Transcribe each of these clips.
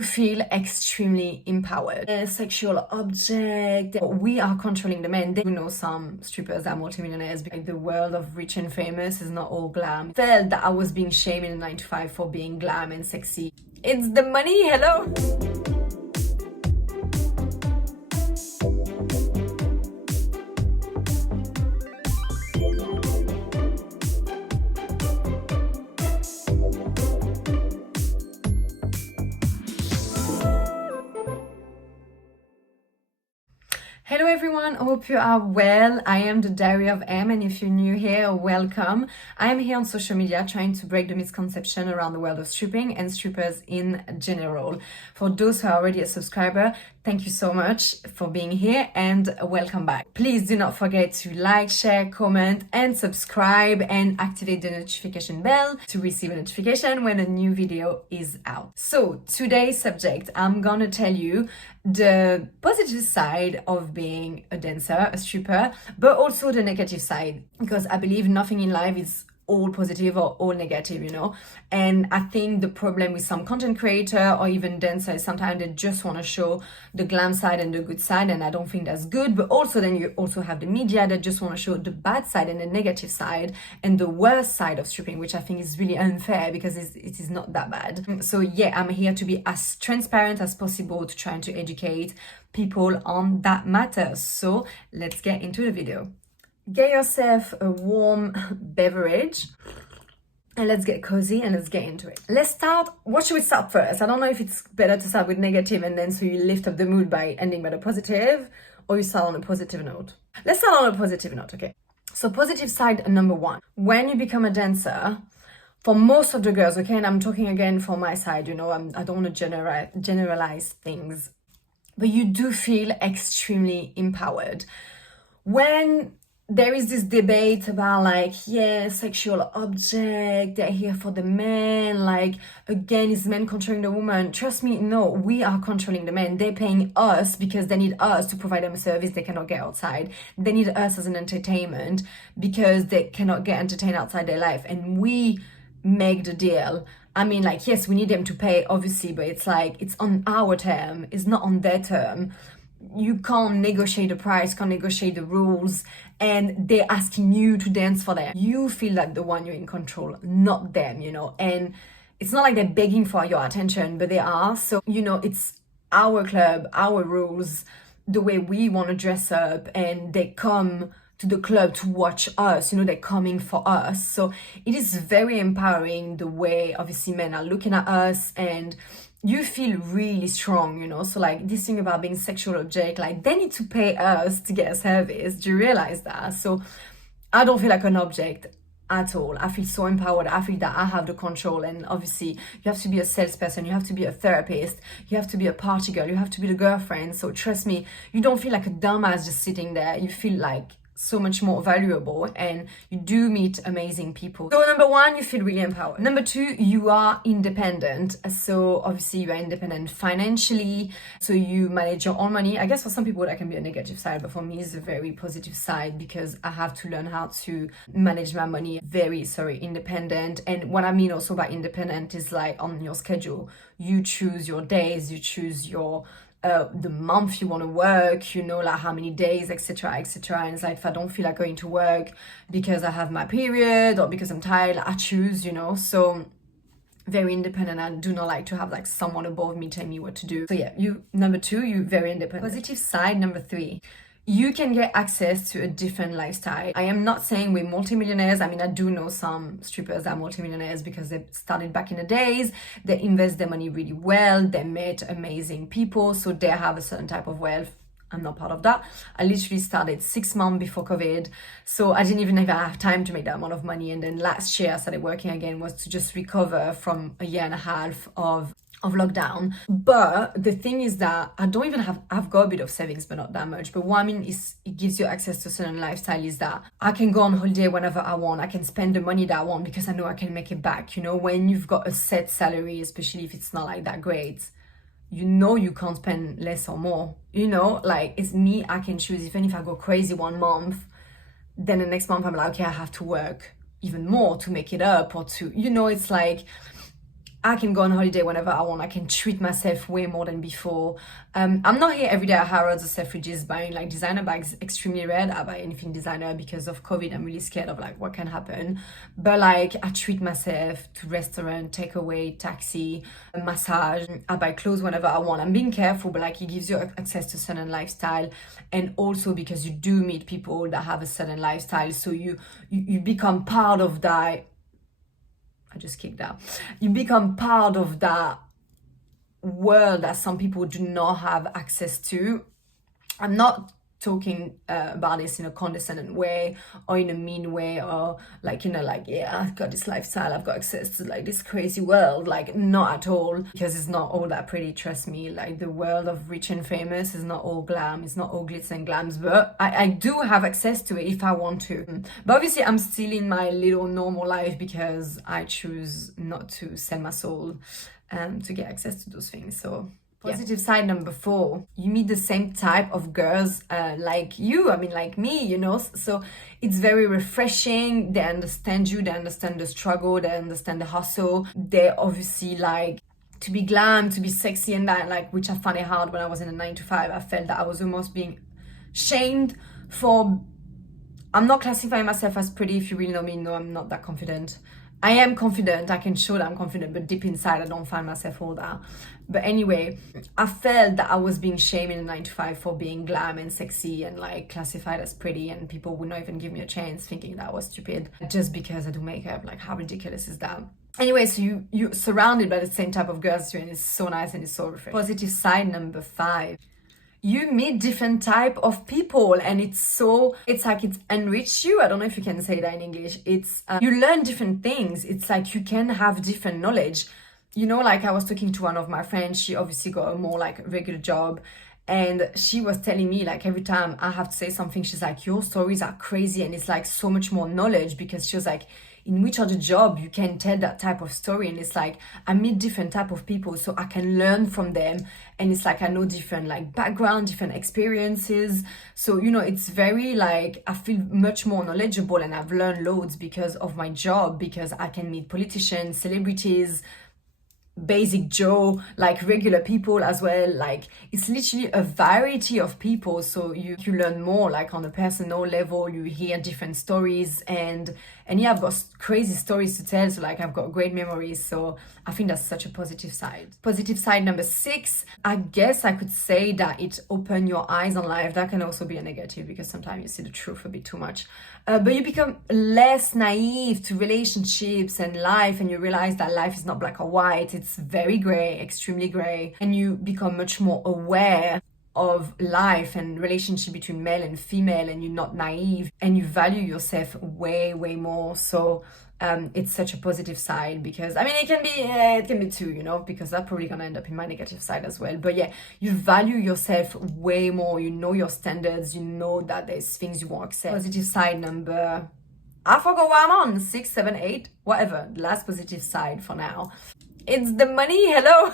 feel extremely empowered. A sexual object. We are controlling the men. You know, some strippers are multimillionaires because the world of rich and famous is not all glam. Felt that I was being shamed in a 9 to 5 for being glam and sexy. It's the money, hello. Hello everyone, hope you are well. I am the Diary of M, and if you're new here, welcome. I am here on social media trying to break the misconception around the world of stripping and strippers in general. For those who are already a subscriber, thank you so much for being here and welcome back. Please do not forget to like, share, comment and subscribe and activate the notification bell to receive a notification when a new video is out. So today's subject, I'm gonna tell you the positive side of being a dancer, a stripper, but also the negative side, because I believe nothing in life is all positive or all negative, you know. And I think the problem with some content creator or even dancers, sometimes they just want to show the glam side and the good side, and I don't think that's good. But also then you also have the media that just want to show the bad side and the negative side and the worst side of stripping, which I think is really unfair because it is not that bad. So yeah, I'm here to be as transparent as possible to try to educate people on that matter. So let's get into the video. Get yourself a warm beverage and let's get cozy and let's get into it. Let's start. What should we start first? I don't know if it's better to start with negative and then so you lift up the mood by ending by the positive, or you start on a positive note. Let's start on a positive note, okay? So positive side number one, when you become a dancer, for most of the girls, okay, and I'm talking again for my side, you know, I don't want to generalize things, but you do feel extremely empowered. When there is this debate about like, yeah, sexual object, they're here for the men, like, again, is men controlling the woman? Trust me, no, we are controlling the men. They're paying us because they need us to provide them a service they cannot get outside. They need us as an entertainment because they cannot get entertained outside their life, and we make the deal. I mean, like, yes, we need them to pay, obviously, but it's like, it's on our term, it's not on their term. You can't negotiate the price, can't negotiate the rules, and they're asking you to dance for them. You feel like the one you're in control, not them, you know. And it's not like they're begging for your attention, but they are. So, you know, it's our club, our rules, the way we want to dress up, and they come to the club to watch us, you know, they're coming for us. So it is very empowering the way obviously men are looking at us, and you feel really strong, you know. So like this thing about being sexual object, like they need to pay us to get a service. Do you realize that? So I don't feel like an object at all. I feel so empowered. I feel that I have the control. And obviously you have to be a salesperson, you have to be a therapist, you have to be a party girl, you have to be the girlfriend. So trust me, you don't feel like a dumbass just sitting there. You feel like so much more valuable, and you do meet amazing people. So number one, you feel really empowered. Number two, you are independent. So obviously you are independent financially, so you manage your own money. I guess for some people that can be a negative side, but for me it's a very positive side because I have to learn how to manage my money. Very independent. And what I mean also by independent is like on your schedule, you choose your days, you choose your the month you want to work, you know, like how many days, etc. And it's like, if I don't feel like going to work because I have my period or because I'm tired, I choose, you know. So very independent. I do not like to have like someone above me telling me what to do. So yeah, you, number two, you very independent. Positive side number three, you can get access to a different lifestyle. I am not saying we're multimillionaires. I mean, I do know some strippers that are multimillionaires because they started back in the days. They invest their money really well. They met amazing people. So they have a certain type of wealth. I'm not part of that. I literally started 6 months before COVID. So I didn't even have time to make that amount of money. And then last year I started working again, was to just recover from a year and a half of lockdown. But the thing is that I don't even I've got a bit of savings, but not that much. But what I mean is it gives you access to a certain lifestyle, is that I can go on holiday whenever I want. I can spend the money that I want because I know I can make it back. You know, when you've got a set salary, especially if it's not like that great, you know, you can't spend less or more, you know. Like, it's me, I can choose. Even if I go crazy 1 month, then the next month I'm like, okay, I have to work even more to make it up, or to, you know, it's like I can go on holiday whenever I want. I can treat myself way more than before. I'm not here every day at Harrods or Selfridges buying like designer bags. Extremely rare I buy anything designer because of COVID. I'm really scared of like what can happen. But like I treat myself to restaurant, takeaway, taxi, massage. I buy clothes whenever I want. I'm being careful, but like it gives you access to certain lifestyle, and also because you do meet people that have a certain lifestyle, so you become part of that. I just kicked out. You become part of that world that some people do not have access to. I'm not talking about this in a condescending way or in a mean way, or like, you know, like, yeah, I've got this lifestyle, I've got access to like this crazy world. Like, not at all, because it's not all that pretty, trust me. Like, the world of rich and famous is not all glam, it's not all glitz and glams, but I do have access to it if I want to. But obviously I'm still in my little normal life because I choose not to sell my soul to get access to those things. So positive side number 4, you meet the same type of girls like you, I mean like me, you know, so it's very refreshing. They understand you, they understand the struggle, they understand the hustle. They obviously like to be glam, to be sexy, and that, like, which I found it hard when I was in a 9 to 5. I felt that I was almost being shamed for, I'm not classifying myself as pretty. If you really know me, no, I'm not that confident. I am confident, I can show that I'm confident, but deep inside I don't find myself all that. But anyway, I felt that I was being shamed in a 9 to 5 for being glam and sexy and like classified as pretty, and people would not even give me a chance, thinking that I was stupid just because I do makeup. Like, how ridiculous is that? Anyway, so you're surrounded by the same type of girls too, and it's so nice and it's so refreshing. Positive side number 5, you meet different type of people, and it's like it's enrich you. I don't know if you can say that in English. It's you learn different things. It's like you can have different knowledge, you know. Like, I was talking to one of my friends, she obviously got a more like regular job, and she was telling me like every time I have to say something, she's like, your stories are crazy, and it's like so much more knowledge, because she was like, in which other job you can tell that type of story? And it's like, I meet different type of people, so I can learn from them, and it's like I know different like background, different experiences, so you know, it's very like I feel much more knowledgeable, and I've learned loads because of my job, because I can meet politicians, celebrities, basic Joe, like regular people as well. Like, it's literally a variety of people, so you learn more like on a personal level. You hear different stories, and yeah, I've got crazy stories to tell, so like I've got great memories. So I think that's such a positive side. Positive side number 6, I guess I could say that it opened your eyes on life. That can also be a negative, because sometimes you see the truth a bit too much, but you become less naive to relationships and life, and you realize that life is not black or white. It's very gray, extremely gray, and you become much more aware of life and relationship between male and female, and you're not naive, and you value yourself way more. So it's such a positive side, because I mean, it can be too, you know, because that's probably gonna end up in my negative side as well. But yeah, you value yourself way more, you know your standards, you know that there's things you won't accept. Positive side number, I forgot what I'm on, 6, 7, 8, whatever, last positive side for now, it's the money. Hello.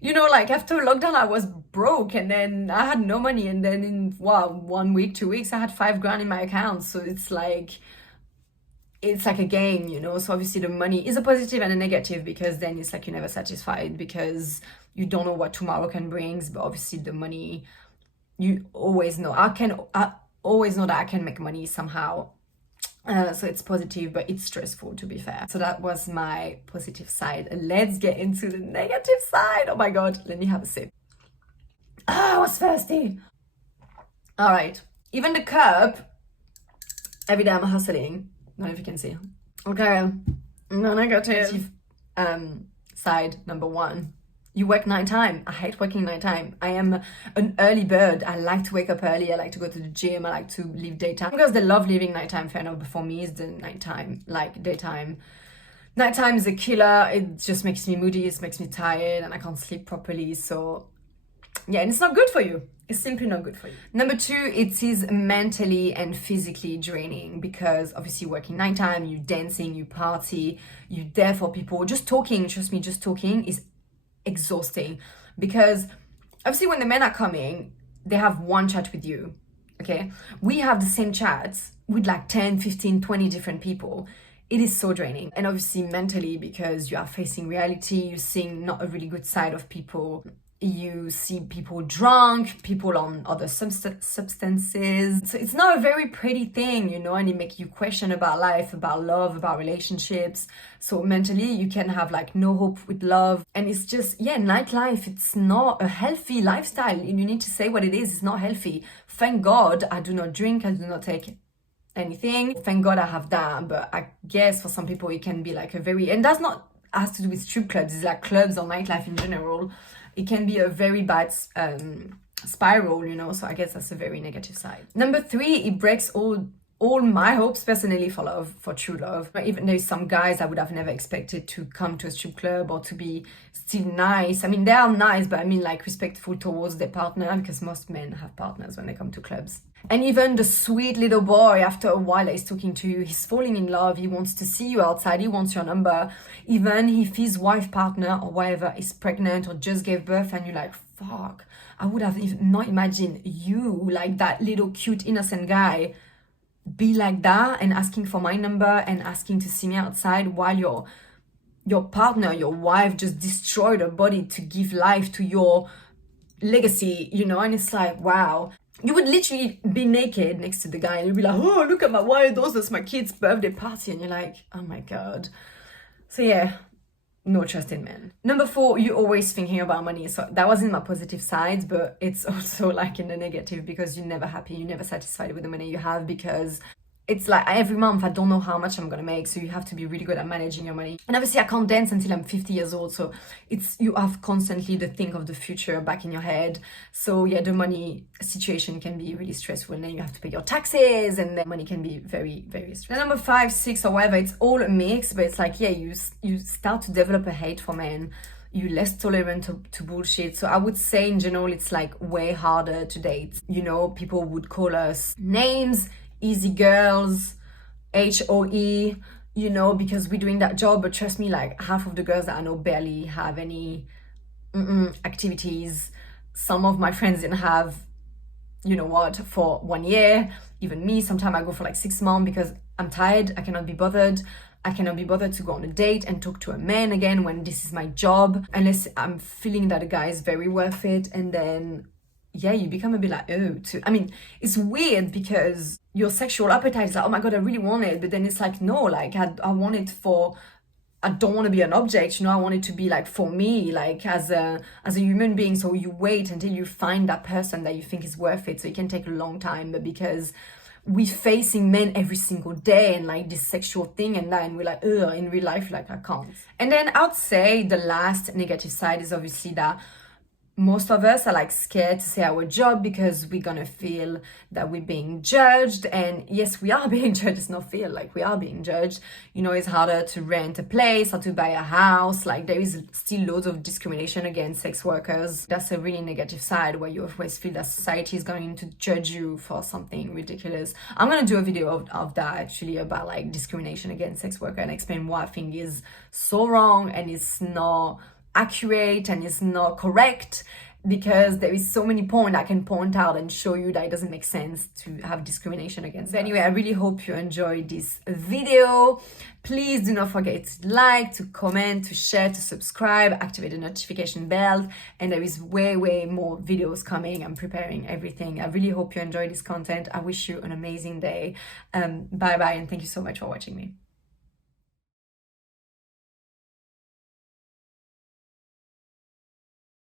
You know, like after lockdown I was broke, and then I had no money, and then in 1 week, 2 weeks I had 5 grand in my account. So it's like a game, you know. So obviously the money is a positive and a negative, because then it's like you're never satisfied, because you don't know what tomorrow can bring. But obviously the money, you always know, I always know that I can make money somehow. So it's positive, but it's stressful, to be fair. So that was my positive side. Let's get into the negative side. Oh my god, let me have a sip. I was thirsty. All right, even the cup, every day I'm hustling. I don't know if you can see. Okay, no negative side number 1, you work nighttime. I hate working nighttime. I am an early bird. I like to wake up early. I like to go to the gym. I like to live daytime. Because they love living nighttime, fair enough. But for me, it's the nighttime, like daytime. Nighttime is a killer. It just makes me moody. It makes me tired, and I can't sleep properly. So yeah, and it's not good for you. It's simply not good for you. Number 2, it is mentally and physically draining, because obviously working nighttime, you dancing, you party, you there for people. Just talking, trust me, just talking is exhausting, because obviously when the men are coming, they have one chat with you, okay? We have the same chats with like 10, 15, 20 different people. it is so draining. And obviously mentally, because you are facing reality, you're seeing not a really good side of people. You see people drunk, people on other substances. So it's not a very pretty thing, you know, and it makes you question about life, about love, about relationships. So mentally, you can have like no hope with love. And it's just, yeah, nightlife, it's not a healthy lifestyle. You need to say what it is. It's not healthy. Thank God I do not drink, I do not take anything. Thank God I have that. But I guess for some people, it can be like a very, and that's not has to do with strip clubs. It's like clubs or nightlife in general. It can be a very bad spiral, you know, so I guess that's a very negative side. Number 3, it breaks all my hopes personally for love, for true love. Even there's some guys I would have never expected to come to a strip club or to be still nice. I mean, they are nice, but I mean like respectful towards their partner, because most men have partners when they come to clubs. And even the sweet little boy, after a while he's talking to you, he's falling in love, he wants to see you outside, he wants your number. Even if his wife, partner, or whatever is pregnant or just gave birth, and you're like, fuck, I would have even not imagined you, like that little cute innocent guy, be like that and asking for my number and asking to see me outside, while your partner, your wife, just destroyed her body to give life to your legacy, you know. And it's like, wow. You would literally be naked next to the guy and you'd be like, oh, look at my wife, that's my kid's birthday party. And you're like, oh my God. So yeah, no trust in men. Number 4, you're always thinking about money. So that was in my positive side, but it's also like in the negative, because you're never happy, you're never satisfied with the money you have, because it's like every month I don't know how much I'm gonna make, so you have to be really good at managing your money. And obviously I can't dance until I'm 50 years old, so it's, you have constantly the think of the future back in your head. So yeah, the money situation can be really stressful, and then you have to pay your taxes, and then money can be very, very stressful. And number 5, 6, or whatever, it's all a mix, but it's like, yeah, you start to develop a hate for men. You're less tolerant to bullshit. So I would say in general, it's like way harder to date. You know, people would call us names, easy girls, HOE, you know, because we're doing that job. But trust me, like half of the girls that I know barely have any activities. Some of my friends didn't have, you know what, for 1 year. Even me, sometimes I go for like 6 months because I'm tired, I cannot be bothered. I cannot be bothered to go on a date and talk to a man again when this is my job, unless I'm feeling that a guy is very worth it. And then yeah, you become a bit like, oh, I mean, it's weird because your sexual appetite is like, oh my God, I really want it. But then it's like, no, like I want it for, I don't want to be an object, you know, I want it to be like for me, like as a human being. So you wait until you find that person that you think is worth it. So it can take a long time, but because we're facing men every single day and like this sexual thing and that, and we're like, ugh, in real life, like I can't. And then I'd say the last negative side is obviously that most of us are like scared to say our job because we're gonna feel that we're being judged. And yes, we are being judged. It's not feel like we are being judged. You know, it's harder to rent a place or to buy a house. Like there is still loads of discrimination against sex workers. That's a really negative side, where you always feel that society is going to judge you for something ridiculous. I'm gonna do a video of that actually, about like discrimination against sex workers, and explain what I think is so wrong and it's not accurate and it's not correct, because there is so many points I can point out and show you that it doesn't make sense to have discrimination against. But anyway, I really hope you enjoyed this video. Please do not forget to like, to comment, to share, to subscribe, activate the notification bell, and there is way more videos coming. I'm preparing everything. I really hope you enjoy this content. I wish you an amazing day. Bye and thank you so much for watching me.